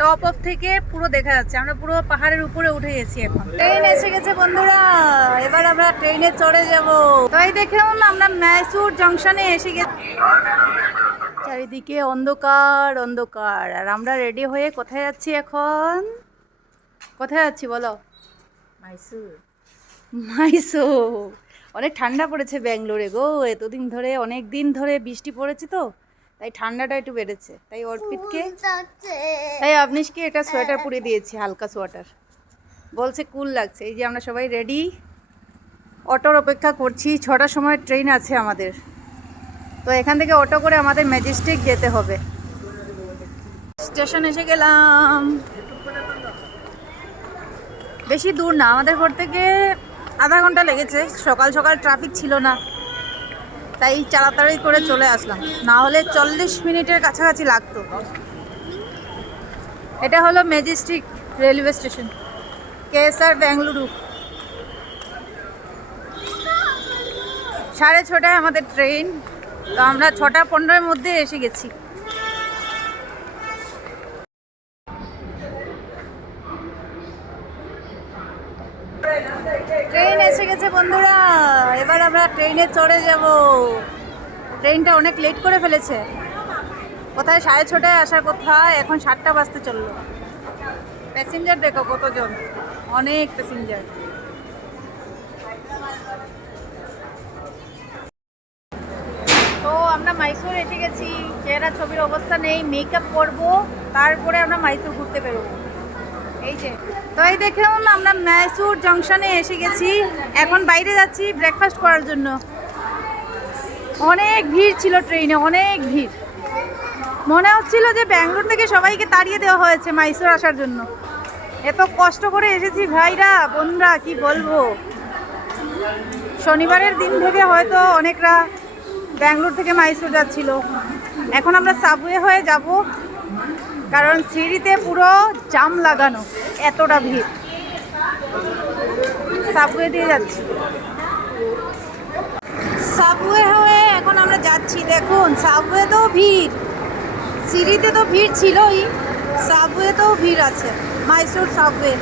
Top of থেকে পুরো দেখা যাচ্ছে। আমরা পুরো পাহাড়ের উপরে উঠে গেছি এখন। ট্রেন এসে গেছে বন্ধুরা এবার আমরা ট্রেনে চড়ে যাব। তাই দেখেও আমরা ম্যাসুর জংশনে এসে গেছি। চারিদিকে অন্ধকার অন্ধকার। আর আমরা রেডি হয়ে কোথায় যাচ্ছি এখন? কোথায় যাচ্ছি বলো? মাইসুর মাইসুর অনেক ঠান্ডা পড়েছে ব্যাঙ্গালোরে গো। এতদিন ধরে অনেক দিন ধরে বৃষ্টি পড়েছে তো। তাই ঠান্ডাটা একটু বেড়েছে। তাই অর্পিতকে তাই আপনিশকে এটা সোয়েটার পরিয়ে দিয়েছি হালকা সোয়েটার। বলছে কুল লাগছে। এই যে আমরা সবাই রেডি। অটোর অপেক্ষা করছি। ছটার সময় ট্রেন আছে আমাদের। তো এখান থেকে অটো করে আমাদের ম্যাজেস্টিক যেতে হবে। স্টেশন এসে গেলাম। বেশি দূর না আমাদের ঘর থেকে আধা ঘণ্টা লেগেছে। সকাল সকাল ট্রাফিক ছিল না। তাই তাড়াতাড়ি করে চলে আসলাম। না হলে চল্লিশ মিনিটের কাছাকাছি লাগতো। এটা হলো Majestic railway station. KSR Bengaluru সাড়ে ছটায় আমাদের ট্রেন। তো আমরা ছটা পনেরোর মধ্যে এসে গেছি ট্রেন এসে গেছে বন্ধুরা এবার আমরা ট্রেনে চড়ে যাব। ট্রেনটা অনেক লেট করে ফেলেছে। কোথায়? সাড়ে ছটায় আসার কথা, এখন সাতটা বাজতে চলল। প্যাসেঞ্জার দেখো কতজন। অনেক প্যাসেঞ্জার তো আমরা মাইসোর এসে গেছি। চেহারা ছবির অবস্থা নেই মেকআপ করব তারপরে আমরা মাইসোর ঘুরতে বেরোবো। এই যে, তো এই দেখেও আমরা ম্যাসুর জংশনে এসে গেছি। এখন বাইরে যাচ্ছি ব্রেকফাস্ট করার জন্য। অনেক ভিড় ছিল ট্রেনে, অনেক ভিড়। মনে হচ্ছিল যে ব্যাঙ্গালোর থেকে সবাইকে তাড়িয়ে দেওয়া হয়েছে মাইসোর আসার জন্য। এত কষ্ট করে এসেছি, ভাইরা বোনরা কি বলব? শনিবারের দিন থেকে হয়তো অনেকরা ব্যাঙ্গালোর থেকে মাইসোর যাচ্ছিল। এখন আমরা সাবওয়ে হয়ে যাব। কারণ সিঁড়িতে পুরো জাম লাগানো, এতটা ভিড়। সাবওয়ে দিয়ে যাচ্ছি। সাবওয়ে হয়ে এখন আমরা যাচ্ছি, দেখুন সাবওয়ে তো ভিড়। সিঁড়িতে তো ভিড় ছিলই সাবওয়েতেও ভিড় আছে মাইসোর সাবওয়ে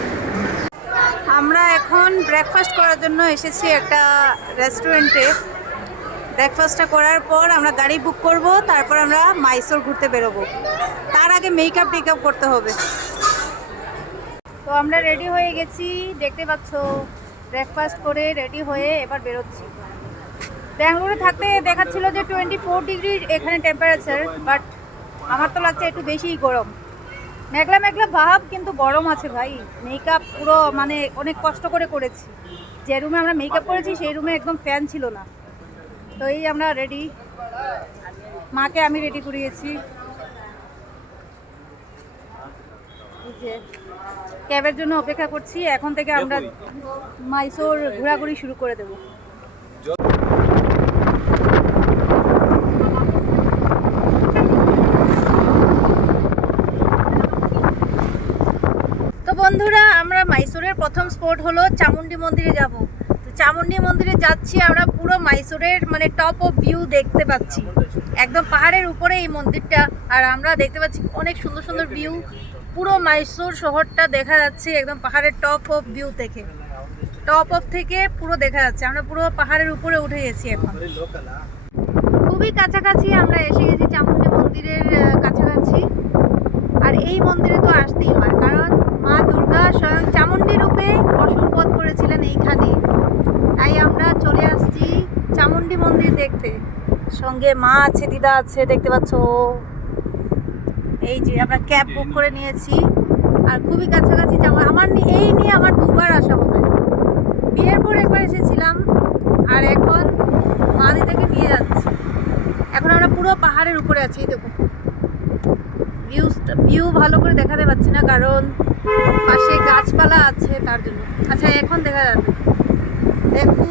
আমরা এখন ব্রেকফাস্ট করার জন্য এসেছি একটা রেস্টুরেন্টে ব্রেকফাস্টটা করার পর আমরা গাড়ি বুক করব, তারপর আমরা মাইসোর ঘুরতে বেরোবো। তার আগে মেকআপ টেকআপ করতে হবে। তো আমরা রেডি হয়ে গেছি, দেখতে পাচ্ছ ব্রেকফাস্ট করে রেডি হয়ে এবার বেরোচ্ছি। ব্যাঙ্গালোরে থাকতে দেখাচ্ছিল যে টোয়েন্টি ফোর ডিগ্রি এখানে টেম্পারেচার বাট আমার তো লাগছে একটু বেশিই গরম। মেঘলা মেঘলা ভাব, কিন্তু গরম আছে ভাই। মেকআপ পুরো মানে অনেক কষ্ট করে করেছি। যে রুমে আমরা মেকআপ করেছি, সেই রুমে একদম ফ্যান ছিল না। তো এই আমরা রেডি মাকে আমি রেডি করিয়েছি। ক্যাবের জন্য অপেক্ষা করছি। এখন থেকে আমরা মাইসোর ঘোরাঘুরি শুরু করে দেব। তো বন্ধুরা আমরা মাইসোরের প্রথম স্পট হলো চামুন্ডি মন্দিরে যাব। চামুন্ডি মন্দিরে যাচ্ছি, আমরা পুরো মাইসোরের মানে টপ অফ ভিউ দেখতে পাচ্ছি। একদম পাহাড়ের উপরে এই মন্দিরটা, আর আমরা দেখতে পাচ্ছি অনেক সুন্দর সুন্দর ভিউ পুরো মাইসোর শহরটা দেখা যাচ্ছে একদম পাহাড়ের টপ অফ ভিউ থেকে। টপ অফ থেকে পুরো দেখা যাচ্ছে, আমরা পুরো পাহাড়ের উপরে উঠে গেছি এখন। খুবই কাছাকাছি আমরা এসে গেছি চামুন্ডি মন্দিরের কাছাকাছি। আর এই মন্দিরে তো আসতেই হয়, কারণ মা দুর্গা স্বয়ং চামুন্ডি রূপে বধ করেছিলেন এইখানে তাই আমরা চলে আসছি চামুন্ডি মন্দির দেখতে। সঙ্গে মা আছে, দিদা আছে, দেখতে পাচ্ছ এই যে আমরা ক্যাব বুক করে নিয়েছি। আর খুবই কাছাকাছি যাব। আমার এই নিয়ে আমার দুবার আসা হবে। বিয়ের পর একবার এসেছিলাম। আর এখন মা দিদাকে নিয়ে যাচ্ছি। এখন আমরা পুরো পাহাড়ের উপরে আছি দেখো। ভিউ ভিউ ভালো করে দেখাতে পাচ্ছি না, কারণ পাশে গাছপালা আছে তার জন্য। আচ্ছা এখন দেখা যাবে। দেখুন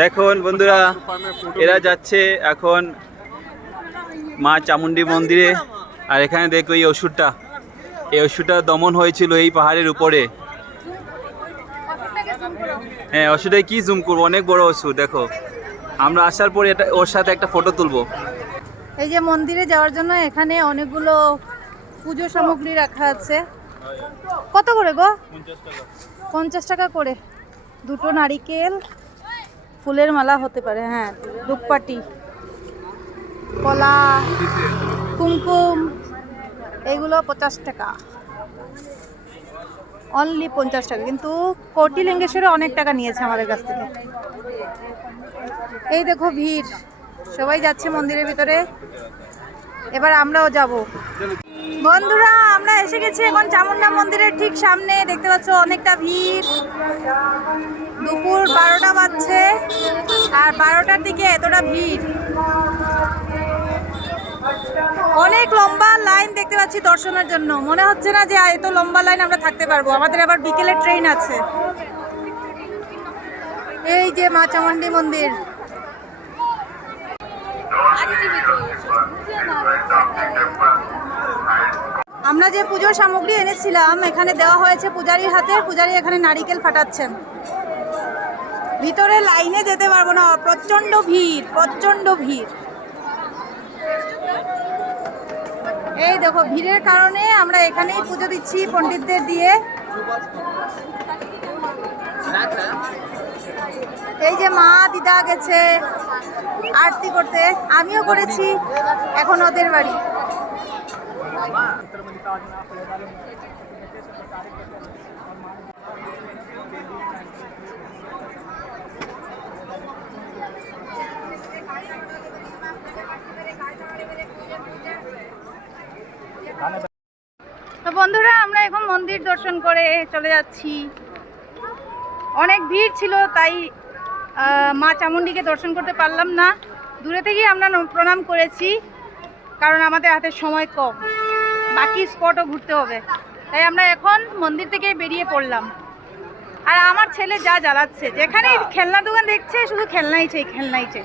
দেখুন বন্ধুরা এরা যাচ্ছে এখন মা চামুন্ডি মন্দিরে। আর এখানে দেখো এই ওষুধটা এই ওষুধটা দমন হয়েছিল এই পাহাড়ের উপরে। হ্যাঁ ওষুধে কি জুম করব? অনেক বড় ওষুধ দেখো। আমরা আসার পরে এটা ওর সাথে একটা ফটো তুলবো। এই যে মন্দিরে যাওয়ার জন্য এখানে অনেকগুলো পুজো সামগ্রী রাখা আছে। কত করে গো? পঞ্চাশ টাকা করে। দুটো নারিকেল ফুলের মালা হতে পারে হ্যাঁ। ধূপপাটি কলা, কুমকুম, এগুলো পঞ্চাশ টাকা। অনলি পঞ্চাশ টাকা। কিন্তু কোটি লিঙ্গেশ্বরে অনেক টাকা নিয়েছে আমাদের কাছ থেকে। এই দেখো ভিড়। সবাই যাচ্ছে মন্দিরের ভিতরে। এবার আমরাও যাব। বন্ধুরা, আমরা এসে গেছি এখন চামুন্ডা মন্দিরের ঠিক সামনে। দেখতে পাচ্ছ অনেকটা ভিড়। দুপুর বারোটা বাজছে আর বারোটার দিকে এতটা ভিড়। অনেক লম্বা লাইন দেখতে পাচ্ছি দর্শনের জন্য। মনে হচ্ছে না যে এত লম্বা লাইন আমরা থাকতে পারব। আমাদের আবার বিকেলে ট্রেন আছে। এই যে মা চামুন্ডি মন্দির। আমরা যে পুজোর সামগ্রী এনেছিলাম, এখানে দেওয়া হয়েছে পূজারীর হাতে। পূজারী এখানে নারিকেল ফাটাচ্ছেন। ভিতরে লাইনে যেতে পারব না প্রচণ্ড ভিড় প্রচণ্ড ভিড়। এই দেখো, ভিড়ের কারণে আমরা এখানেই পুজো দিচ্ছি পণ্ডিতদের দিয়ে। এই যে মা দিদা গেছে আরতি করতে, আমিও করেছি, এখন ওদের বাড়ি। তো বন্ধুরা, আমরা এখন মন্দির দর্শন করে চলে যাচ্ছি। অনেক ভিড় ছিল, তাই মা চামুন্ডিকে দর্শন করতে পারলাম না। দূরে থেকেই আমরা প্রণাম করেছি, কারণ আমাদের হাতে সময় কম। বাকি স্পটও ঘুরতে হবে। তাই আমরা এখন মন্দির থেকে বেরিয়ে পড়লাম। আর আমার ছেলে যা জ্বালাচ্ছে যেখানে খেলনা দোকান দেখছে শুধু খেলনাই চাই খেলনাই চাই।